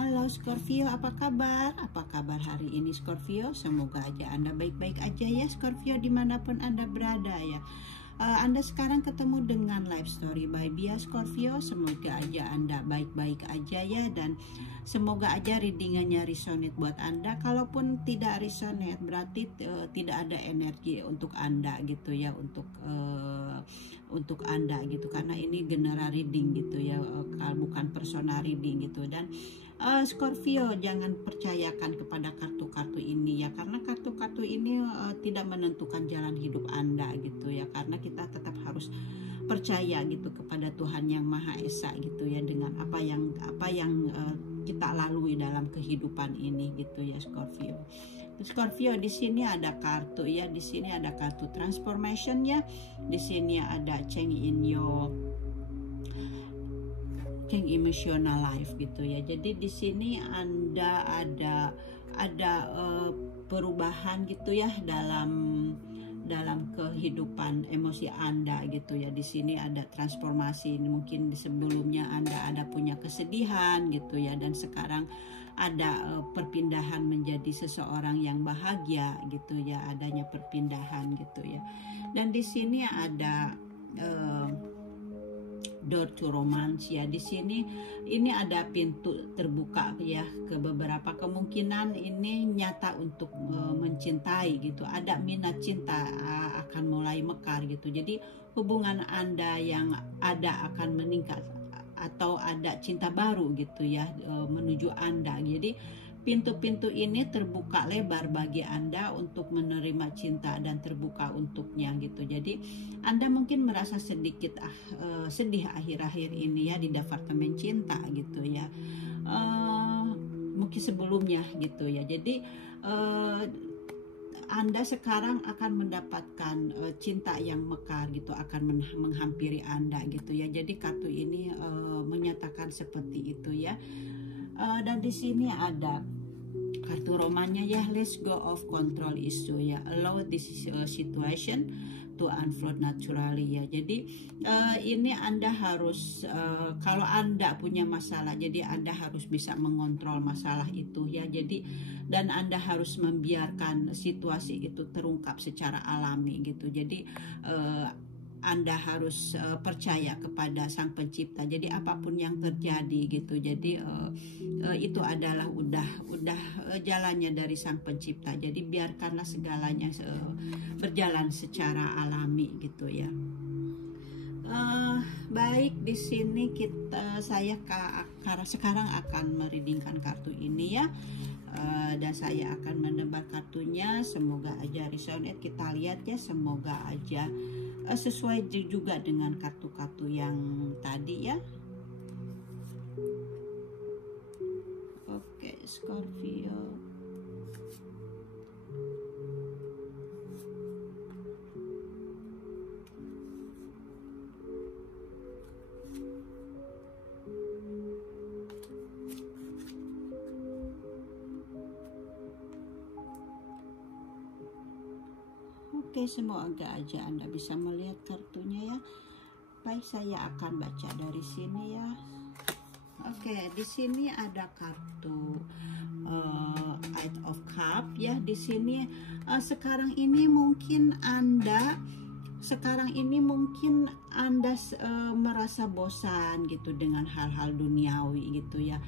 Halo Scorpio, apa kabar? Apa kabar hari ini Scorpio? Semoga aja Anda baik-baik aja ya Scorpio, dimanapun Anda berada ya. Anda sekarang ketemu dengan Life Story by Bia Scorpio. Semoga aja Anda baik-baik aja ya, dan semoga aja readingannya resonate buat Anda. Kalaupun tidak resonate berarti tidak ada energi untuk Anda gitu ya, untuk Anda gitu, karena ini general reading gitu ya, bukan personal reading gitu. Dan Scorpio, jangan percayakan kepada kartu-kartu ini ya, karena kartu-kartu ini tidak menentukan jalan hidup Anda gitu ya, karena kita tetap harus percaya gitu kepada Tuhan yang Maha Esa gitu ya, dengan apa yang kita lalui dalam kehidupan ini gitu ya Scorpio. Scorpio, di sini ada kartu ya, di sini ada kartu transformation ya, di sini ada change in your emotional life gitu ya. Jadi di sini Anda ada perubahan gitu ya dalam kehidupan emosi Anda gitu ya. Di sini ada transformasi. Mungkin sebelumnya Anda ada punya kesedihan gitu ya, dan sekarang ada perpindahan menjadi seseorang yang bahagia gitu ya, adanya perpindahan gitu ya. Dan di sini ada door to romance ya. Di sini ini ada pintu terbuka ya ke beberapa kemungkinan ini nyata untuk mencintai gitu. Ada minat cinta akan mulai mekar gitu. Jadi hubungan Anda yang ada akan meningkat, atau ada cinta baru gitu ya menuju Anda. Jadi pintu-pintu ini terbuka lebar bagi Anda untuk menerima cinta dan terbuka untuknya gitu. Jadi Anda mungkin merasa sedikit sedih akhir-akhir ini ya di departemen cinta gitu ya. Mungkin sebelumnya gitu ya. Jadi Anda sekarang akan mendapatkan cinta yang mekar gitu, akan menghampiri Anda gitu ya. Jadi kartu ini menyatakan seperti itu ya. Dan di sini ada kartu romannya ya, let's go of control issue ya, allow this situation to unfold naturally ya. Jadi ini Anda harus kalau Anda punya masalah, jadi Anda harus bisa mengontrol masalah itu ya. Jadi dan Anda harus membiarkan situasi itu terungkap secara alami gitu. Jadi Anda harus percaya kepada Sang Pencipta. Jadi apapun yang terjadi gitu. Jadi itu adalah udah jalannya dari Sang Pencipta. Jadi biarkanlah segalanya berjalan secara alami gitu ya. Baik, di sini saya sekarang akan mereadingkan kartu ini ya. Dan saya akan menebak kartunya. Semoga aja resonate. Kita lihat ya, semoga aja sesuai juga dengan kartu-kartu yang tadi ya. Oke, Scorpio. Oke, semoga aja Anda bisa melihat kartunya ya. Baik, saya akan baca dari sini ya. Oke, di sini ada kartu Eight of Cup ya. Di sini sekarang ini mungkin Anda merasa bosan gitu dengan hal-hal duniawi gitu ya.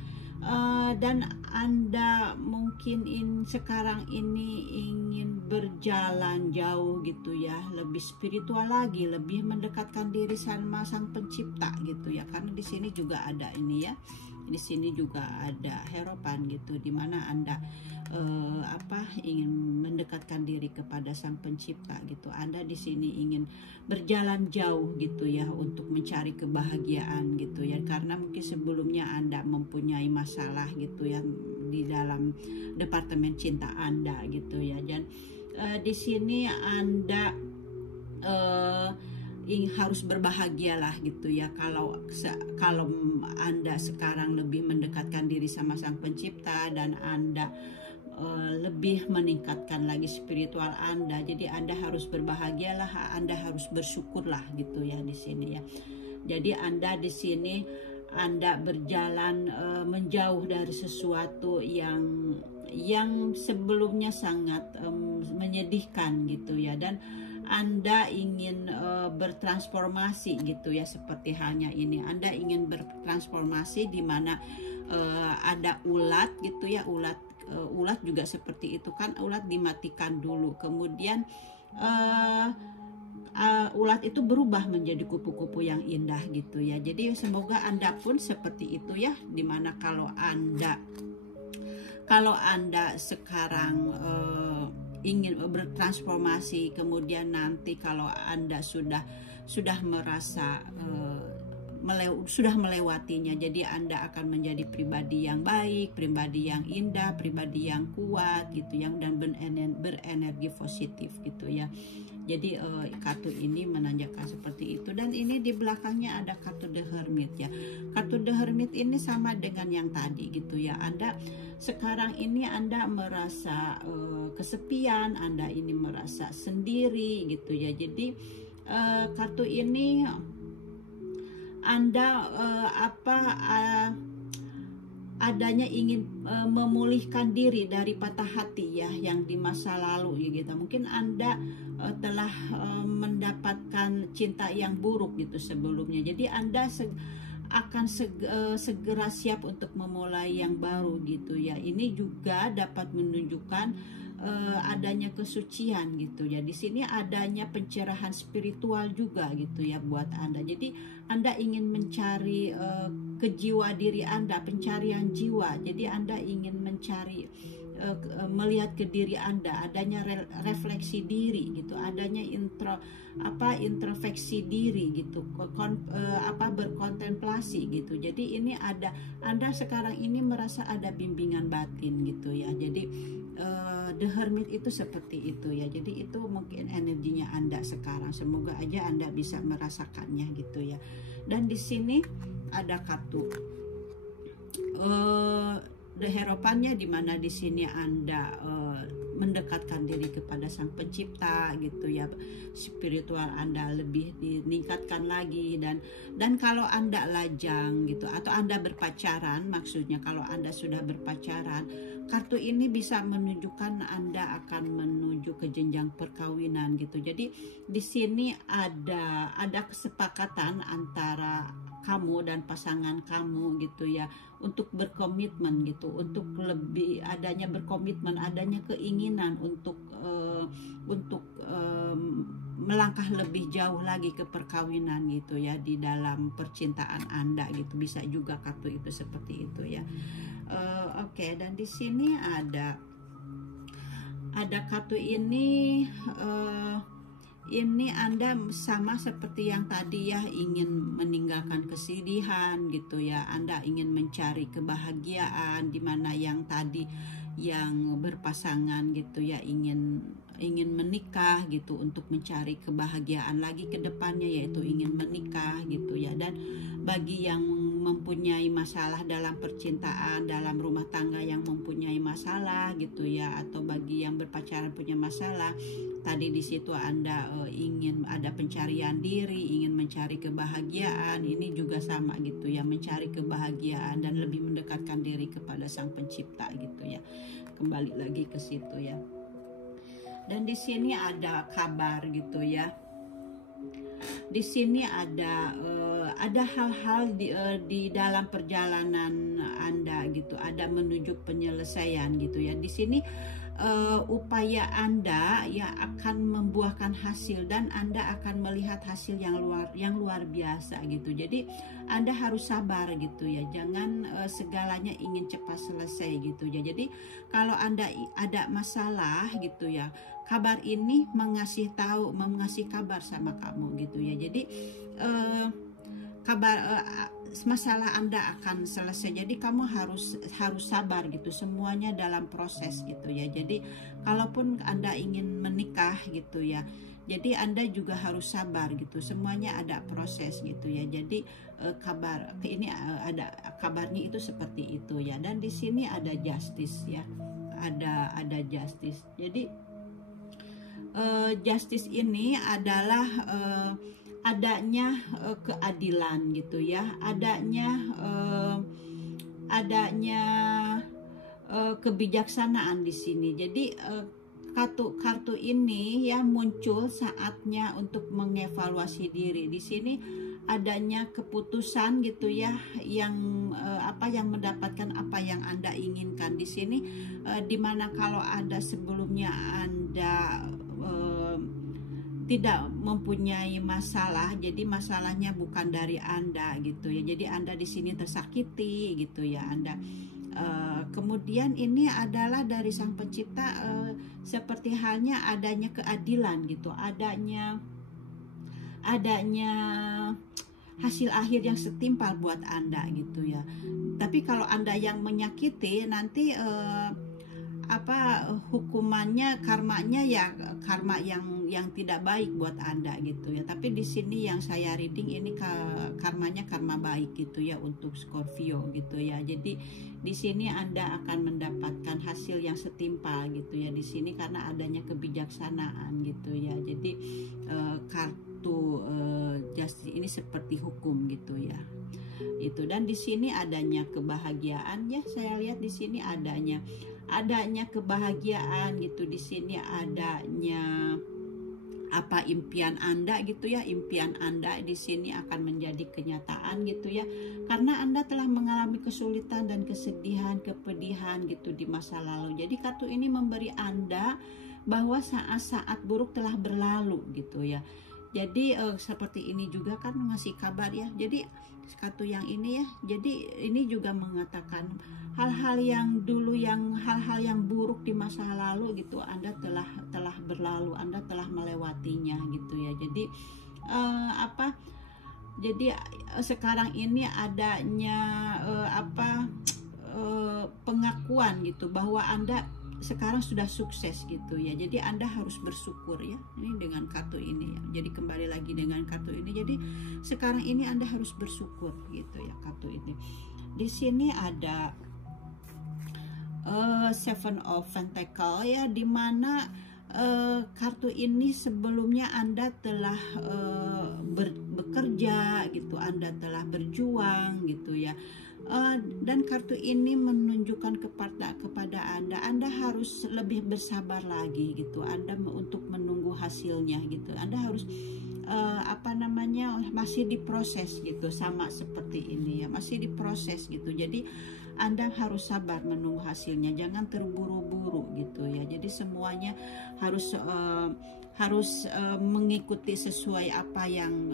Dan Anda mungkin sekarang ini ingin berjalan jauh gitu ya, lebih spiritual lagi, lebih mendekatkan diri sama Sang Pencipta gitu ya. Karena di sini juga ada ini ya, di sini juga ada Hierophant gitu, dimana Anda ingin mendekatkan diri kepada Sang Pencipta gitu. Anda di sini ingin berjalan jauh gitu ya untuk mencari kebahagiaan gitu ya, karena mungkin sebelumnya Anda mempunyai masalah gitu ya di dalam departemen cinta Anda gitu ya. Dan di sini Anda harus berbahagialah gitu ya, kalau Anda sekarang lebih mendekatkan diri sama Sang Pencipta, dan Anda lebih meningkatkan lagi spiritual Anda. Jadi Anda harus berbahagialah, Anda harus bersyukurlah gitu ya di sini ya. Jadi Anda di sini Anda berjalan jauh dari sesuatu yang sebelumnya sangat menyedihkan gitu ya, dan Anda ingin bertransformasi gitu ya, seperti halnya ini Anda ingin bertransformasi di mana ada ulat gitu ya, ulat juga seperti itu kan, ulat dimatikan dulu, kemudian ulat itu berubah menjadi kupu-kupu yang indah gitu ya. Jadi semoga Anda pun seperti itu ya, dimana kalau Anda sekarang ingin bertransformasi, kemudian nanti kalau Anda sudah merasa sudah melewatinya, jadi Anda akan menjadi pribadi yang baik, pribadi yang indah, pribadi yang kuat gitu yang, dan berenergi positif gitu ya. Jadi kartu ini menandakan seperti itu, dan ini di belakangnya ada kartu The Hermit ya. Kartu The Hermit ini sama dengan yang tadi gitu ya. Anda sekarang ini Anda merasa kesepian, Anda ini merasa sendiri gitu ya. Jadi kartu ini Anda adanya ingin memulihkan diri dari patah hati ya yang di masa lalu ya gitu. Mungkin Anda telah mendapatkan cinta yang buruk gitu sebelumnya. Jadi Anda akan segera siap untuk memulai yang baru gitu ya. Ini juga dapat menunjukkan adanya kesucian gitu ya. Di sini adanya pencerahan spiritual juga gitu ya buat Anda. Jadi Anda ingin mencari kejiwa diri Anda, pencarian jiwa. Jadi Anda ingin mencari melihat ke diri Anda, adanya refleksi diri gitu, adanya introspeksi diri gitu, berkontemplasi gitu. Jadi ini ada, Anda sekarang ini merasa ada bimbingan batin gitu ya. Jadi The Hermit itu seperti itu ya. Jadi itu mungkin energinya Anda sekarang. Semoga aja Anda bisa merasakannya gitu ya. Dan di sini ada kartu The Hierophant-nya, di mana di sini Anda mendekatkan diri kepada Sang Pencipta gitu ya. Spiritual Anda lebih ditingkatkan lagi, dan kalau Anda lajang gitu atau Anda berpacaran, maksudnya kalau Anda sudah berpacaran, kartu ini bisa menunjukkan Anda akan menuju ke jenjang perkawinan gitu. Jadi di sini ada kesepakatan antara kamu dan pasangan kamu gitu ya, untuk berkomitmen gitu, untuk lebih adanya berkomitmen, adanya keinginan untuk melangkah lebih jauh lagi ke perkawinan gitu ya, di dalam percintaan Anda gitu. Bisa juga kartu itu seperti itu ya. Oke, dan di sini ada kartu ini. Ini Anda sama seperti yang tadi ya, ingin meninggalkan kesedihan gitu ya. Anda ingin mencari kebahagiaan, di mana yang tadi yang berpasangan gitu ya, ingin menikah gitu, untuk mencari kebahagiaan lagi ke depannya, yaitu ingin menikah gitu ya. Dan bagi yang mempunyai masalah dalam percintaan, dalam rumah tangga yang mempunyai masalah gitu ya, atau bagi yang berpacaran punya masalah, tadi di situ Anda ingin ada pencarian diri, ingin mencari kebahagiaan. Ini juga sama gitu ya, mencari kebahagiaan dan lebih mendekatkan diri kepada Sang Pencipta gitu ya. Kembali lagi ke situ ya. Dan di sini ada kabar gitu ya. Di sini ada hal-hal di dalam perjalanan Anda gitu, ada menuju penyelesaian gitu ya. Di sini upaya Anda ya akan membuahkan hasil, dan Anda akan melihat hasil yang luar biasa gitu. Jadi Anda harus sabar gitu ya, jangan segalanya ingin cepat selesai gitu ya. Jadi kalau Anda ada masalah gitu ya, kabar ini mengasih kabar sama kamu gitu ya. Jadi masalah Anda akan selesai. Jadi kamu harus sabar gitu, semuanya dalam proses gitu ya. Jadi kalaupun Anda ingin menikah gitu ya, jadi Anda juga harus sabar gitu, semuanya ada proses gitu ya. Jadi kabar ini ada kabarnya itu seperti itu ya. Dan di sini ada justice ya, ada justice. Jadi justice ini adalah adanya keadilan gitu ya, adanya adanya kebijaksanaan di sini. Jadi kartu ini ya muncul saatnya untuk mengevaluasi diri. Di sini adanya keputusan gitu ya, yang yang mendapatkan apa yang Anda inginkan. Di sini dimana kalau ada sebelumnya Anda tidak mempunyai masalah, jadi masalahnya bukan dari Anda gitu ya. Jadi Anda di sini tersakiti gitu ya Anda. Kemudian ini adalah dari Sang Pencipta, seperti halnya adanya keadilan gitu, adanya hasil akhir yang setimpal buat Anda gitu ya. Tapi kalau Anda yang menyakiti, nanti hukumannya, karmanya ya karma yang tidak baik buat Anda gitu ya. Tapi di sini yang saya reading ini karmanya karma baik gitu ya untuk Scorpio gitu ya. Jadi di sini Anda akan mendapatkan hasil yang setimpal gitu ya di sini, karena adanya kebijaksanaan gitu ya. Jadi kartu justice ini seperti hukum gitu ya. Itu, dan di sini adanya kebahagiaan ya. Saya lihat di sini adanya kebahagiaan gitu. Di sini adanya impian Anda gitu ya. Impian Anda di sini akan menjadi kenyataan gitu ya, karena Anda telah mengalami kesulitan dan kesedihan, kepedihan gitu di masa lalu. Jadi kartu ini memberi Anda bahwa saat-saat buruk telah berlalu gitu ya. Jadi seperti ini juga kan ngasih kabar ya. Jadi kartu yang ini ya, jadi ini juga mengatakan hal-hal yang dulu, hal-hal yang buruk di masa lalu gitu, Anda telah berlalu, Anda telah melewatinya gitu ya. Jadi jadi sekarang ini adanya pengakuan gitu bahwa Anda sekarang sudah sukses gitu ya. Jadi Anda harus bersyukur ya. Ini dengan kartu ini ya. Jadi kembali lagi dengan kartu ini. Jadi sekarang ini Anda harus bersyukur gitu ya, kartu ini. Di sini ada Seven of Pentacles ya, dimana kartu ini sebelumnya Anda telah bekerja gitu, Anda telah berjuang gitu ya. Dan kartu ini menunjukkan kepada Anda harus lebih bersabar lagi gitu, Anda untuk menunggu hasilnya gitu. Anda harus masih diproses gitu, sama seperti ini ya, masih diproses gitu. Jadi Anda harus sabar menunggu hasilnya, jangan terburu-buru gitu ya. Jadi semuanya harus mengikuti sesuai apa yang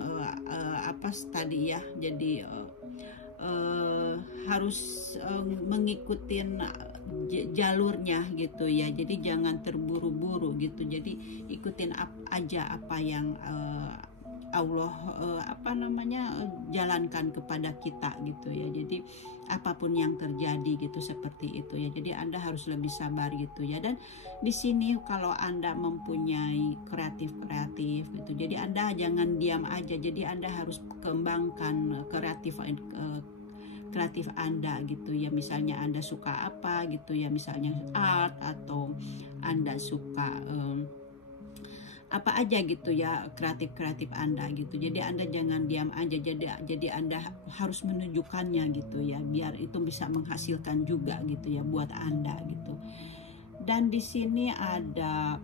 tadi ya. Jadi harus mengikuti jalurnya gitu ya. Jadi jangan terburu-buru gitu. Jadi ikutin aja apa yang Allah jalankan kepada kita gitu ya. Jadi apapun yang terjadi gitu, seperti itu ya. Jadi Anda harus lebih sabar gitu ya. Dan di sini kalau Anda mempunyai kreatif gitu, jadi Anda jangan diam aja. Jadi Anda harus kembangkan kreatif Anda gitu ya. Misalnya Anda suka apa gitu ya, misalnya art, atau Anda suka apa aja gitu ya, kreatif Anda gitu. Jadi Anda jangan diam aja, jadi Anda harus menunjukkannya gitu ya, biar itu bisa menghasilkan juga gitu ya buat Anda gitu. Dan di sini ada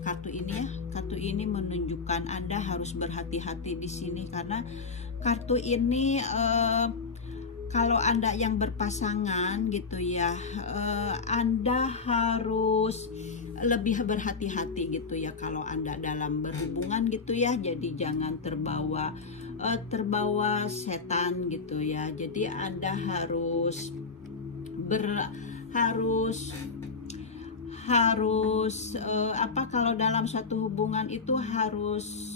kartu ini ya. Kartu ini menunjukkan Anda harus berhati-hati di sini, karena kartu ini kalau Anda yang berpasangan gitu ya, Anda harus lebih berhati-hati gitu ya kalau Anda dalam berhubungan gitu ya. Jadi jangan terbawa setan gitu ya. Jadi Anda harus kalau dalam suatu hubungan itu harus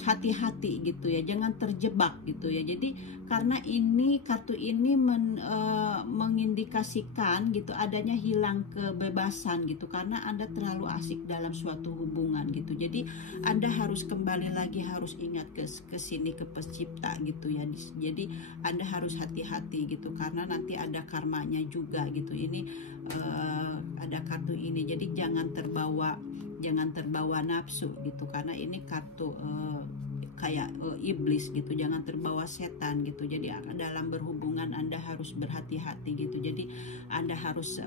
hati-hati gitu ya, jangan terjebak gitu ya. Jadi karena ini kartu ini mengindikasikan gitu adanya hilang kebebasan gitu, karena Anda terlalu asik dalam suatu hubungan gitu. Jadi Anda harus kembali lagi, harus ingat ke sini, ke Pencipta gitu ya. Jadi Anda harus hati-hati gitu, karena nanti ada karmanya juga gitu. Ini ada kartu ini, jadi jangan terbawa nafsu gitu, karena ini kartu kayak iblis gitu, jangan terbawa setan gitu. Jadi dalam berhubungan Anda harus berhati-hati gitu. Jadi Anda harus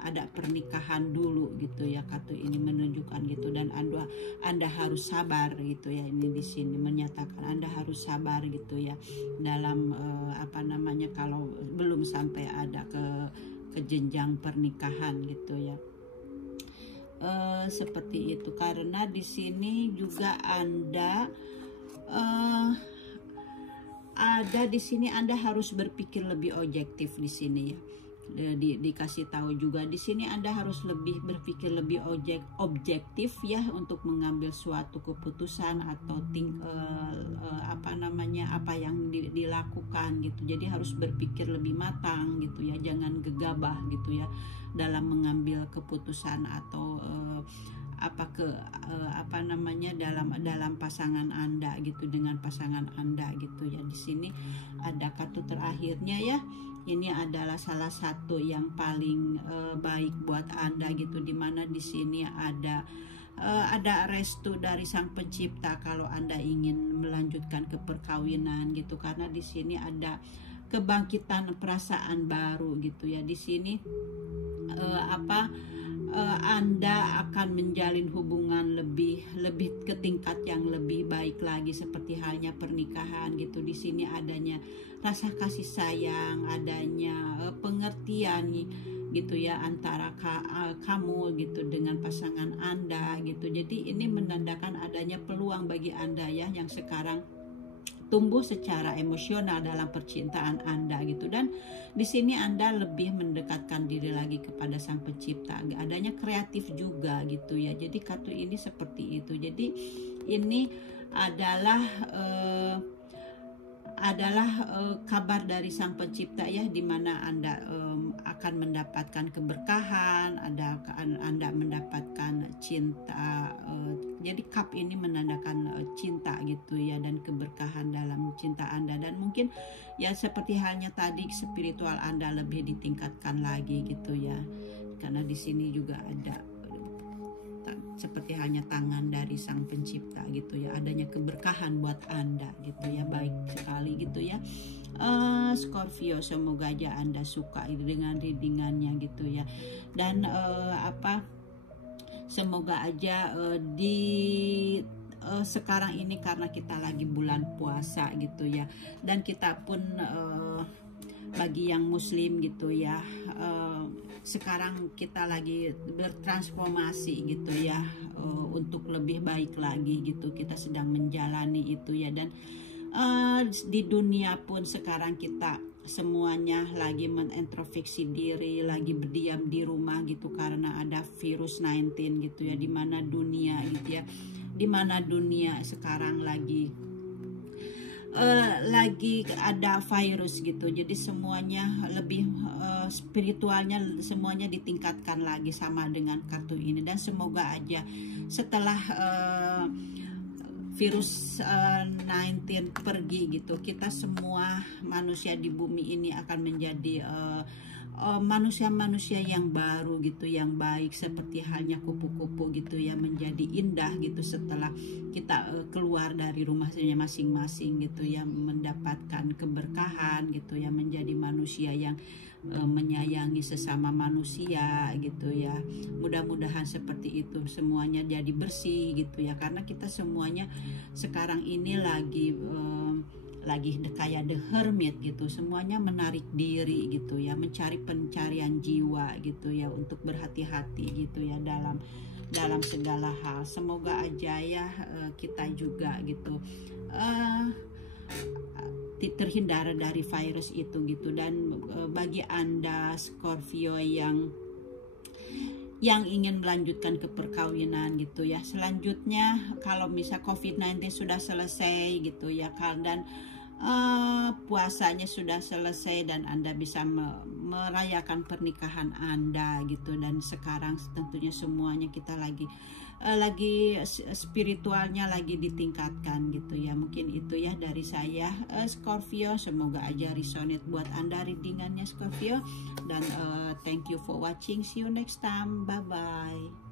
ada pernikahan dulu gitu ya, kartu ini menunjukkan gitu. Dan Anda harus sabar gitu ya, ini di sini menyatakan Anda harus sabar gitu ya dalam apa namanya, kalau belum sampai ada ke jenjang pernikahan gitu ya. Seperti itu, karena di sini juga Anda ada di sini Anda harus berpikir lebih objektif di sini ya. Dikasih tahu juga di sini Anda harus lebih berpikir lebih objektif ya untuk mengambil suatu keputusan atau apa namanya, apa yang dilakukan gitu. Jadi harus berpikir lebih matang gitu ya, jangan gegabah gitu ya dalam mengambil keputusan atau apa namanya dalam pasangan Anda gitu, dengan pasangan Anda gitu ya. Di sini ada kartu terakhirnya ya. Ini adalah salah satu yang paling baik buat Anda gitu, dimana di sini ada restu dari Sang Pencipta kalau Anda ingin melanjutkan ke perkawinan gitu, karena di sini ada kebangkitan perasaan baru gitu ya. Di sini Anda akan menjalin hubungan lebih ke tingkat yang lebih baik lagi, seperti halnya pernikahan gitu. Di sini adanya rasa kasih sayang, adanya pengertian gitu ya antara kamu gitu dengan pasangan Anda gitu. Jadi ini menandakan adanya peluang bagi Anda ya yang sekarang tumbuh secara emosional dalam percintaan Anda gitu. Dan di sini Anda lebih mendekatkan diri lagi kepada Sang Pencipta, adanya kreatif juga gitu ya. Jadi kartu ini seperti itu. Jadi ini adalah kabar dari Sang Pencipta ya, dimana Anda akan mendapatkan keberkahan, Anda mendapatkan cinta. Jadi cup ini menandakan cinta gitu ya, dan keberkahan dalam cinta Anda. Dan mungkin ya seperti halnya tadi, spiritual Anda lebih ditingkatkan lagi gitu ya, karena di sini juga ada seperti hanya tangan dari Sang Pencipta gitu ya, adanya keberkahan buat Anda gitu ya. Baik sekali gitu ya. Scorpio, semoga aja Anda suka dengan readingannya gitu ya. Dan semoga aja sekarang ini karena kita lagi bulan puasa gitu ya, dan kita pun bagi yang muslim gitu ya, sekarang kita lagi bertransformasi gitu ya, untuk lebih baik lagi gitu. Kita sedang menjalani itu ya. Dan di dunia pun sekarang kita semuanya lagi menintrospeksi diri, lagi berdiam di rumah gitu karena ada virus 19 gitu ya, dimana dunia gitu ya, dimana dunia sekarang lagi ada virus gitu. Jadi semuanya lebih spiritualnya semuanya ditingkatkan lagi sama dengan kartu ini. Dan semoga aja setelah virus 19 pergi gitu, kita semua manusia di bumi ini akan menjadi manusia-manusia yang baru gitu, yang baik, seperti halnya kupu-kupu gitu ya, menjadi indah gitu setelah kita keluar dari rumahnya masing-masing gitu ya, mendapatkan keberkahan gitu ya, menjadi manusia yang menyayangi sesama manusia gitu ya. Mudah-mudahan seperti itu, semuanya jadi bersih gitu ya, karena kita semuanya sekarang ini lagi kayak the hermit gitu, semuanya menarik diri gitu ya, mencari pencarian jiwa gitu ya, untuk berhati-hati gitu ya dalam segala hal. Semoga aja ya kita juga gitu terhindar dari virus itu gitu. Dan bagi Anda Scorpio yang ingin melanjutkan ke perkawinan gitu ya, selanjutnya kalau misal COVID-19 sudah selesai gitu ya, dan puasanya sudah selesai dan Anda bisa merayakan pernikahan Anda gitu. Dan sekarang tentunya semuanya kita lagi spiritualnya lagi ditingkatkan gitu ya. Mungkin itu ya dari saya Scorpio, semoga aja resonate buat Anda readingannya Scorpio. Dan thank you for watching, see you next time, bye bye.